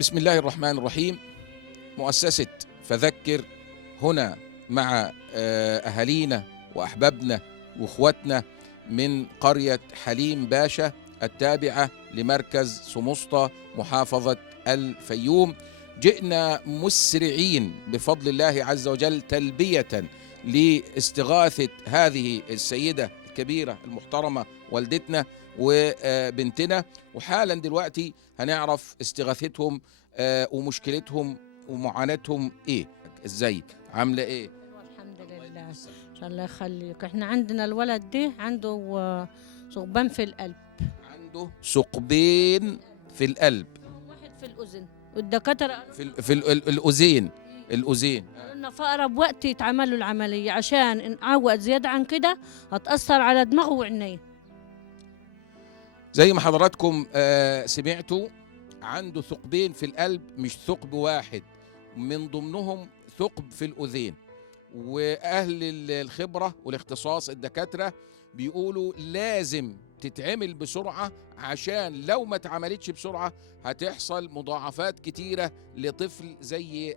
بسم الله الرحمن الرحيم. مؤسسة فذكر هنا مع أهالينا وأحبابنا وإخواتنا من قرية حليم باشا التابعة لمركز سمسطة محافظة الفيوم. جئنا مسرعين بفضل الله عز وجل تلبية لاستغاثة هذه السيدة الكبيرة المحترمة والدتنا وبنتنا، وحالا دلوقتي هنعرف استغاثتهم ومشكلتهم ومعاناتهم ايه. ازيك؟ عامله ايه؟ الحمد لله. ان شاء الله يخليك. احنا عندنا الولد ده عنده ثقبان في القلب، عنده ثقبين في القلب، واحد في الاذن، والدكاتره الاذين. قالوا لنا في اقرب وقت يتعمل له العمليه، عشان ان عوق زياده عن كده هتاثر على دماغه وعينيه. زي ما حضراتكم سمعتوا، عنده ثقبين في القلب، مش ثقب واحد، من ضمنهم ثقب في الأذين. وأهل الخبرة والاختصاص الدكاترة بيقولوا لازم تتعمل بسرعة، عشان لو ما اتعملتش بسرعة هتحصل مضاعفات كتيرة لطفل زي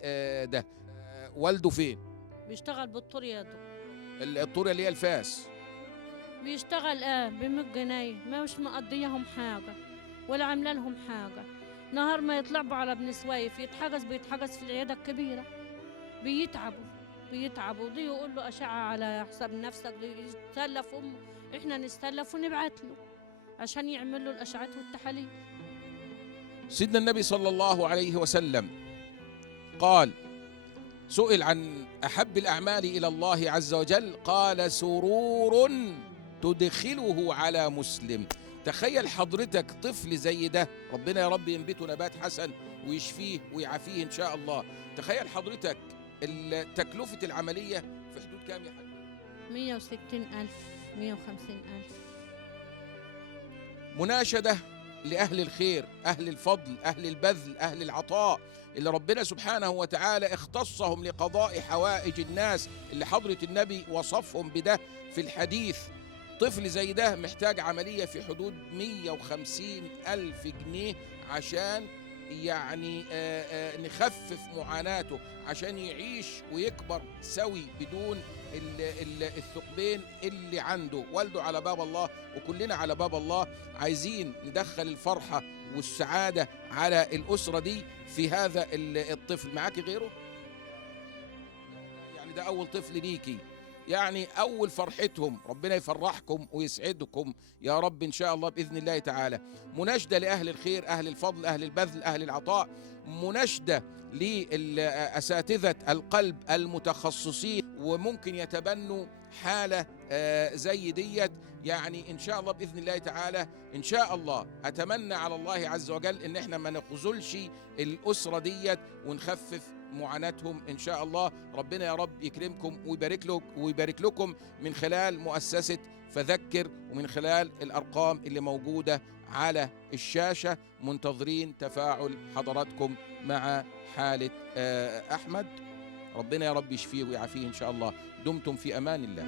ده. والده فين؟ بيشتغل بالطور يا دكتور. الطورة اللي هي الفاس. بيشتغل ب100 جنيه، ما مش مقضيهم حاجه ولا عامله لهم حاجه. نهار ما يطلعوا على ابن سويف بيتحجز في العياده الكبيره. بيتعبوا دي يقول له اشعه على حساب نفسك، دي يتسلف امه، احنا نستلف ونبعت له عشان يعمل له الاشعات والتحاليل. سيدنا النبي صلى الله عليه وسلم قال، سئل عن أحب الأعمال إلى الله عز وجل، قال سرور تدخله على مسلم. تخيل حضرتك طفل زي ده، ربنا يا رب ينبته نبات حسن ويشفيه ويعافيه إن شاء الله. تخيل حضرتك تكلفة العملية في حدود كام يا حاج؟ 160,000 150,000. مناشدة لأهل الخير، أهل الفضل، أهل البذل، أهل العطاء، اللي ربنا سبحانه وتعالى اختصهم لقضاء حوائج الناس، اللي حضرة النبي وصفهم بده في الحديث. طفل زي ده محتاج عملية في حدود 150,000 جنيه عشان يعني نخفف معاناته، عشان يعيش ويكبر سوي بدون الثقبين اللي عنده. والده على باب الله وكلنا على باب الله، عايزين ندخل الفرحة والسعادة على الأسرة دي في هذا الطفل. معاكي غيره؟ يعني ده أول طفل ليكي، يعني أول فرحتهم. ربنا يفرحكم ويسعدكم يا رب إن شاء الله بإذن الله تعالى. مناشدة لأهل الخير، أهل الفضل، أهل البذل، أهل العطاء. مناشدة لأساتذة القلب المتخصصين، وممكن يتبنوا حالة زي ديت. يعني إن شاء الله بإذن الله تعالى، إن شاء الله أتمنى على الله عز وجل إن احنا ما نخذلش الأسرة ديت ونخفف معاناتهم إن شاء الله. ربنا يا رب يكرمكم ويبارك لكم من خلال مؤسسة فذكر، ومن خلال الأرقام اللي موجودة على الشاشة. منتظرين تفاعل حضراتكم مع حالة أحمد. ربنا يا رب يشفيه ويعافيه إن شاء الله. دمتم في أمان الله.